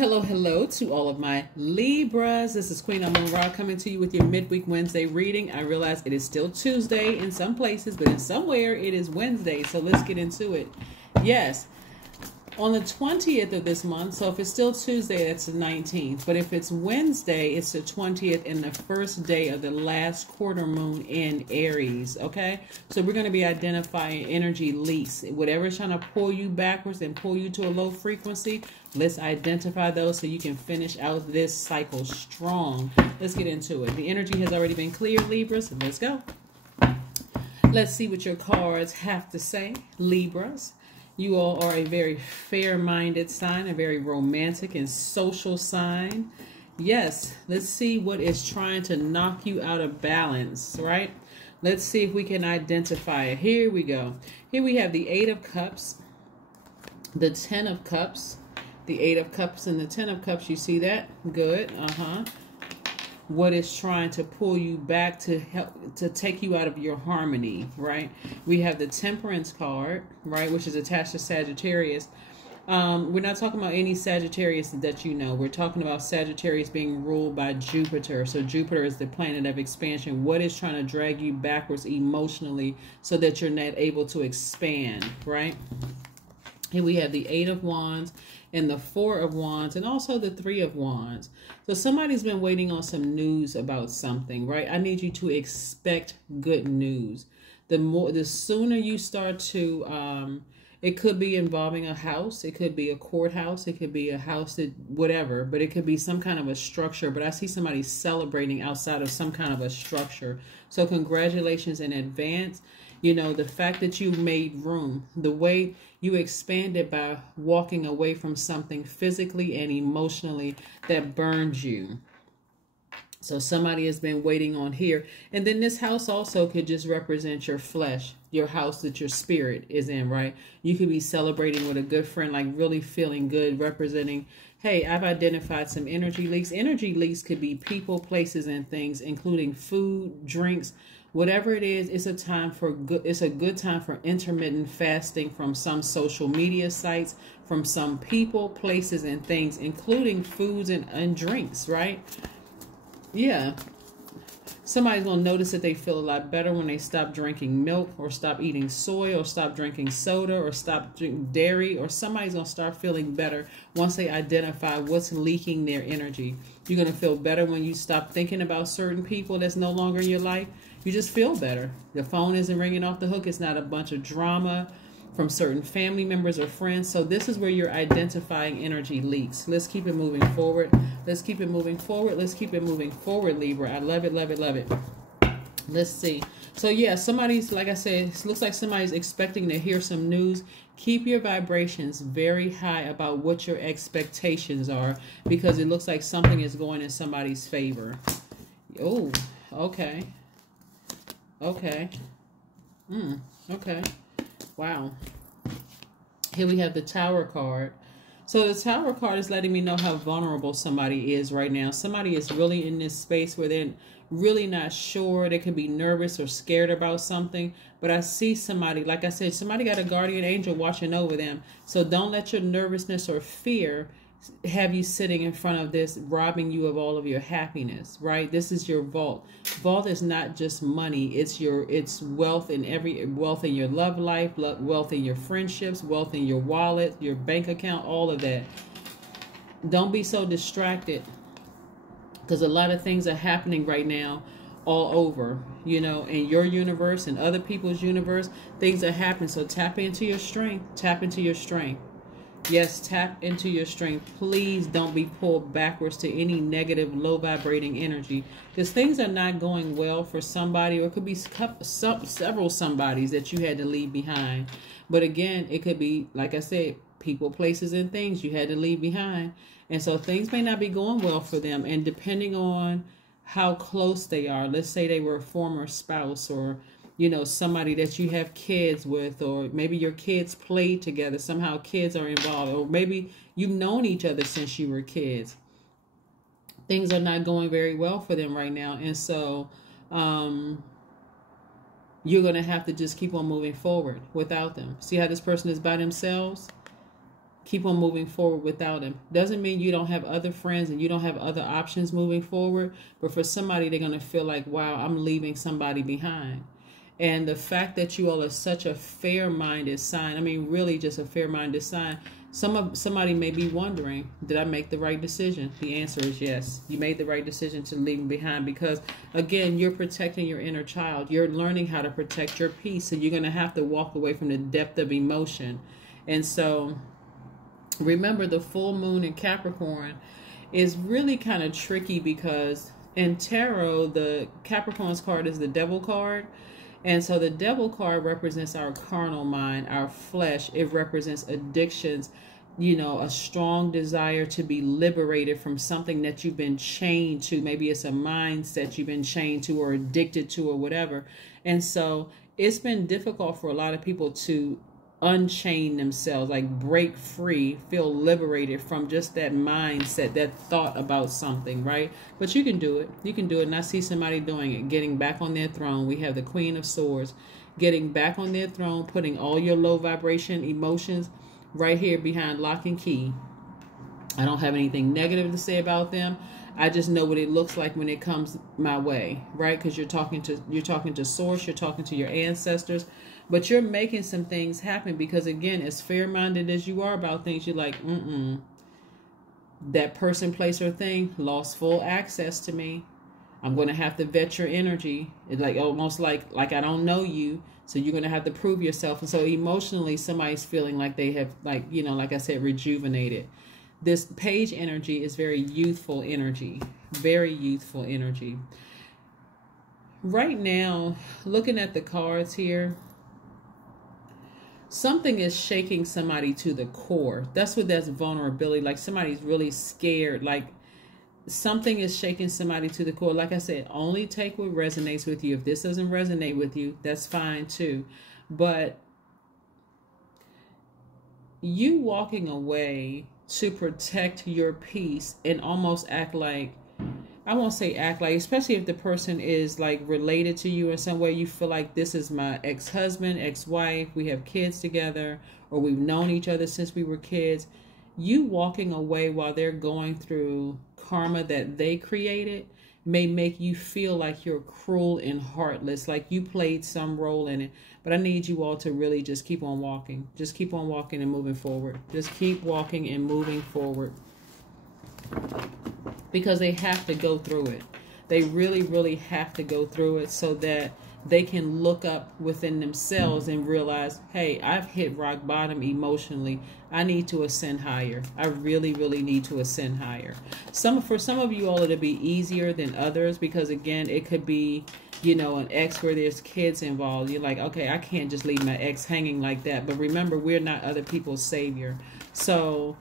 Hello, hello to all of my Libras. This is Queen Amun Ra coming to you with your midweek Wednesday reading. I realize it is still Tuesday in some places, but in somewhere it is Wednesday. So let's get into it. Yes, on the 20th of this month. So if it's still Tuesday, that's the 19th. But if it's Wednesday, it's the 20th and the first day of the last quarter moon in Aries. Okay, so we're going to be identifying energy leaks. Whatever's trying to pull you backwards and pull you to a low frequency, let's identify those so you can finish out this cycle strong. Let's get into it. The energy has already been cleared, Libras. So let's go. Let's see what your cards have to say, Libras. You all are a very fair-minded sign, a very romantic and social sign. Yes, let's see what is trying to knock you out of balance, right? Let's see if we can identify it. Here we go. Here we have the 8 of Cups, the 10 of Cups, the 8 of Cups and the 10 of Cups. You see that? Good. What is trying to pull you back to help to take you out of your harmony, right? We have the Temperance card, right, which is attached to Sagittarius. We're not talking about any Sagittarius that you know. We're talking about Sagittarius being ruled by Jupiter. So Jupiter is the planet of expansion. What is trying to drag you backwards emotionally so that you're not able to expand, right? Here we have the 8 of Wands and the 4 of Wands and also the 3 of Wands. So somebody's been waiting on some news about something, right? I need you to expect good news. The sooner you start to, it could be involving a house. It could be a courthouse. It could be a house that whatever, but it could be some kind of a structure. But I see somebody celebrating outside of some kind of a structure. So congratulations in advance. You know, the fact that you made room, the way you expanded by walking away from something physically and emotionally that burned you. So somebody has been waiting on here. And then this house also could just represent your flesh, your house that your spirit is in, right? You could be celebrating with a good friend, like really feeling good, representing, hey, I've identified some energy leaks. Energy leaks could be people, places, and things, including food, drinks, whatever it is. It's a time for good. It's a good time for intermittent fasting from some social media sites, from some people, places, and things, including foods and drinks, right? Yeah. Somebody's going to notice that they feel a lot better when they stop drinking milk or stop eating soy or stop drinking soda or stop drinking dairy, or somebody's going to start feeling better once they identify what's leaking their energy. You're going to feel better when you stop thinking about certain people that's no longer in your life. You just feel better. The phone isn't ringing off the hook. It's not a bunch of drama from certain family members or friends. So this is where you're identifying energy leaks. Let's keep it moving forward. Let's keep it moving forward. Let's keep it moving forward, Libra. I love it, love it, love it. Let's see. So yeah, somebody's, like I said, it looks like somebody's expecting to hear some news. Keep your vibrations very high about what your expectations are, because it looks like something is going in somebody's favor. Oh, okay. Okay. Okay. Wow. Here we have the Tower card. So the Tower card is letting me know how vulnerable somebody is right now. Somebody is really in this space where they're really not sure. They could be nervous or scared about something. But I see somebody, like I said, somebody got a guardian angel watching over them. So don't let your nervousness or fear have you sitting in front of this, robbing you of all of your happiness, right? This is your vault. Vault is not just money. It's wealth in wealth in your love life, wealth in your friendships, wealth in your wallet, your bank account, all of that. Don't be so distracted, because a lot of things are happening right now all over, you know, in your universe and other people's universe. Things are happening. So tap into your strength. Tap into your strength. Yes, tap into your strength. Please don't be pulled backwards to any negative, low vibrating energy, because things are not going well for somebody, or it could be several somebodies that you had to leave behind. But again, it could be, like I said, people, places, and things you had to leave behind. And so things may not be going well for them. And depending on how close they are, let's say they were a former spouse, or you know, somebody that you have kids with, or maybe your kids played together. Somehow kids are involved, or maybe you've known each other since you were kids. Things are not going very well for them right now. And so you're going to have to just keep on moving forward without them. See how this person is by themselves? keep on moving forward without him. Doesn't mean you don't have other friends and you don't have other options moving forward, but for somebody, they're going to feel like, wow, I'm leaving somebody behind. And the fact that you all are such a fair-minded sign, I mean, really just a fair-minded sign, somebody may be wondering, did I make the right decision? The answer is yes. You made the right decision to leave him behind because, again, you're protecting your inner child. You're learning how to protect your peace. So you're going to have to walk away from the depth of emotion. And so remember, the full moon in Capricorn is really kind of tricky because in tarot, the Capricorn's card is the Devil card. And so the Devil card represents our carnal mind, our flesh. It represents addictions, you know, a strong desire to be liberated from something that you've been chained to. Maybe it's a mindset you've been chained to or addicted to or whatever. And so it's been difficult for a lot of people to unchain themselves, like break free, feel liberated from just that mindset, that thought about something, right? But you can do it. You can do it. And I see somebody doing it, getting back on their throne. We have the Queen of Swords, getting back on their throne, putting all your low vibration emotions right here behind lock and key. I don't have anything negative to say about them. I just know what it looks like when it comes my way, right? Because you're talking to source, you're talking to your ancestors, but you're making some things happen because, again, as fair-minded as you are about things, you're like, that person, place, or thing lost full access to me. I'm going to have to vet your energy. It's like almost like I don't know you. So you're going to have to prove yourself. And so emotionally, somebody's feeling like they have, like, you know, like I said, rejuvenated. This page energy is very youthful energy, very youthful energy. Right now, looking at the cards here, something is shaking somebody to the core. That's vulnerability. Like somebody's really scared. Like something is shaking somebody to the core. Like I said, only take what resonates with you. If this doesn't resonate with you, that's fine too. But you walking away to protect your peace and almost act like, I won't say act like, especially if the person is like related to you in some way, you feel like this is my ex-husband, ex-wife, we have kids together, or we've known each other since we were kids. You walking away while they're going through karma that they created may make you feel like you're cruel and heartless, like you played some role in it. But I need you all to really just keep on walking. Just keep on walking and moving forward. Just keep walking and moving forward. Because they have to go through it. They really, really have to go through it so that they can look up within themselves and realize, hey, I've hit rock bottom emotionally. I need to ascend higher. I really, really need to ascend higher. For some of you all, it'll be easier than others because, again, it could be, you know, an ex where there's kids involved. You're like, okay, I can't just leave my ex hanging like that. But remember, we're not other people's savior. So,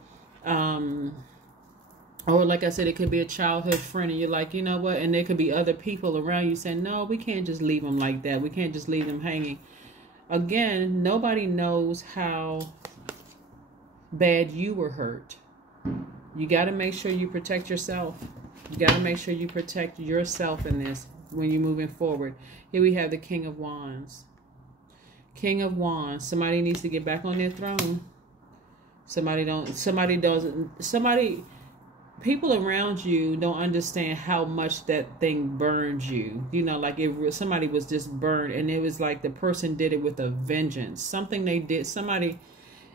or like I said, it could be a childhood friend and you're like, you know what? And there could be other people around you saying, no, we can't just leave them like that. We can't just leave them hanging. Again, nobody knows how bad you were hurt. You got to make sure you protect yourself. You got to make sure you protect yourself in this when you're moving forward. Here we have the King of Wands. King of Wands. Somebody needs to get back on their throne. People around you don't understand how much that thing burns you. You know, like somebody was just burned and it was like the person did it with a vengeance. Something they did,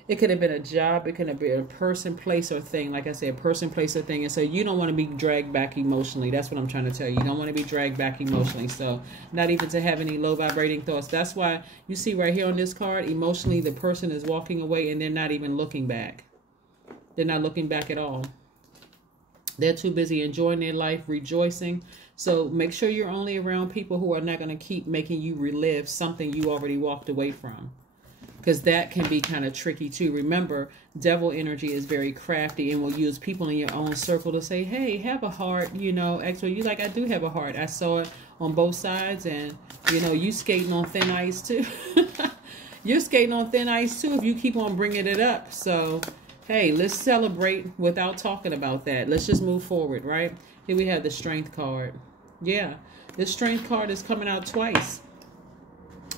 it could have been a job, it could have been a person, place, or thing. Like I said, person, place, or thing. And so you don't want to be dragged back emotionally. That's what I'm trying to tell you. You don't want to be dragged back emotionally. So not even to have any low vibrating thoughts. That's why you see right here on this card, emotionally, the person is walking away and they're not even looking back. They're not looking back at all. They're too busy enjoying their life, rejoicing. So make sure you're only around people who are not going to keep making you relive something you already walked away from. Because that can be kind of tricky too. Remember, devil energy is very crafty and will use people in your own circle to say, hey, have a heart, you know, actually, you like, I do have a heart. I saw it on both sides and, you know, you skating on thin ice too. You're skating on thin ice too if you keep on bringing it up. So hey, let's celebrate without talking about that. Let's just move forward, right? Here we have the Strength card. Yeah, the Strength card is coming out twice.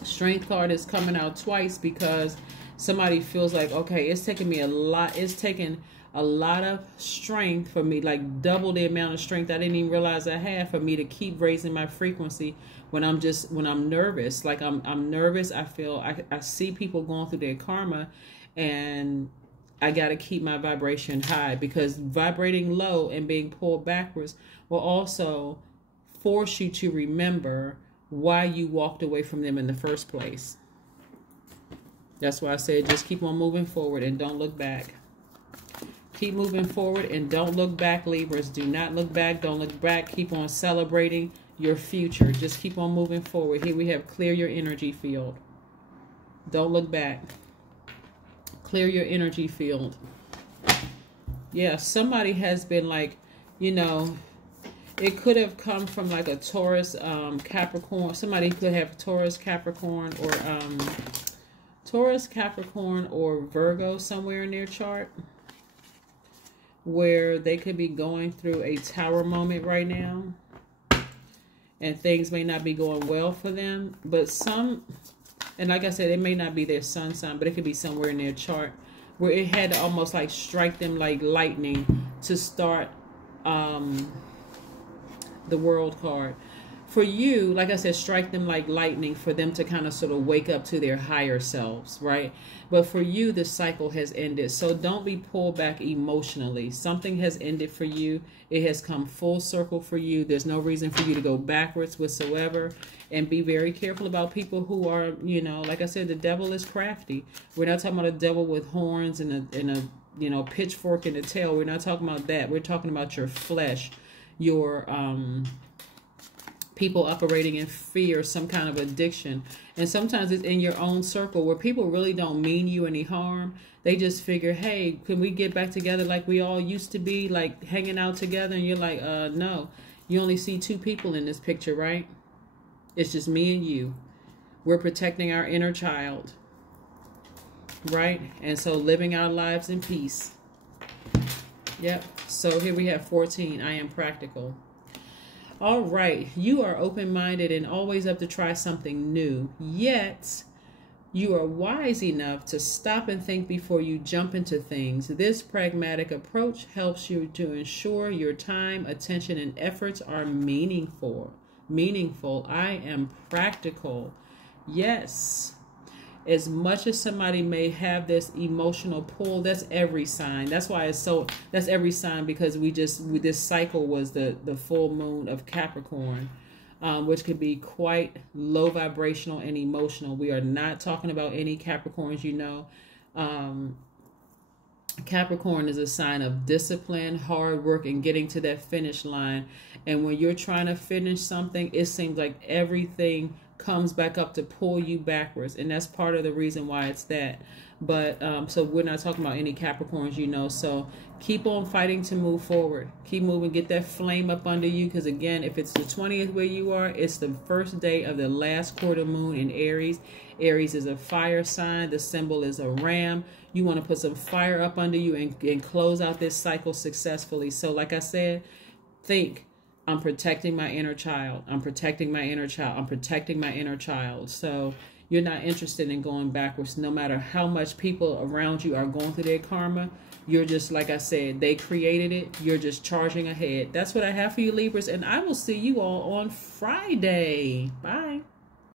Strength card is coming out twice because somebody feels like, okay, it's taking me a lot. It's taking a lot of strength for me, like double the amount of strength I didn't even realize I had, for me to keep raising my frequency when I'm nervous. Like I'm nervous. I see people going through their karma, and I got to keep my vibration high, because vibrating low and being pulled backwards will also force you to remember why you walked away from them in the first place. That's why I said just keep on moving forward and don't look back. Keep moving forward and don't look back, Libras. Do not look back. Don't look back. Keep on celebrating your future. Just keep on moving forward. Here we have clear your energy field. Don't look back. Clear your energy field. Yeah, somebody has been like, you know, it could have come from like a Taurus, Capricorn. Somebody could have Taurus, Capricorn, or Virgo somewhere in their chart, where they could be going through a tower moment right now, and things may not be going well for them. But and like I said, it may not be their sun sign, but it could be somewhere in their chart where it had to almost like strike them like lightning to start the World card. For you, like I said, strike them like lightning for them to kind of sort of wake up to their higher selves, right? But for you, the cycle has ended. So don't be pulled back emotionally. Something has ended for you. It has come full circle for you. There's no reason for you to go backwards whatsoever. And be very careful about people who are, you know, like I said, the devil is crafty. We're not talking about a devil with horns and a you know, pitchfork in the tail. We're not talking about that. We're talking about your flesh, your people operating in fear, some kind of addiction. And sometimes it's in your own circle where people really don't mean you any harm. They just figure, hey, can we get back together like we all used to be, like hanging out together? And you're like, no, you only see two people in this picture, right? It's just me and you. We're protecting our inner child, right? And so living our lives in peace. Yep. So here we have 14. I am practical. All right, you are open-minded and always up to try something new, yet you are wise enough to stop and think before you jump into things. This pragmatic approach helps you to ensure your time, attention, and efforts are meaningful. I am practical. Yes. As much as somebody may have this emotional pull, that's every sign. That's why that's every sign, because this cycle was the full moon of Capricorn, which could be quite low vibrational and emotional. We are not talking about any Capricorns, you know. Capricorn is a sign of discipline, hard work, and getting to that finish line. And when you're trying to finish something, it seems like everything comes back up to pull you backwards, and that's part of the reason why it's that. But so we're not talking about any Capricorns, you know. So keep on fighting to move forward. Keep moving. Get that flame up under you, because again, if it's the 20th where you are, it's the first day of the last quarter moon in Aries. Aries is a fire sign. The symbol is a ram. You want to put some fire up under you and close out this cycle successfully. So like I said, think, I'm protecting my inner child. I'm protecting my inner child. I'm protecting my inner child. So you're not interested in going backwards, no matter how much people around you are going through their karma. You're just, like I said, they created it. You're just charging ahead. That's what I have for you, Libras. And I will see you all on Friday. Bye.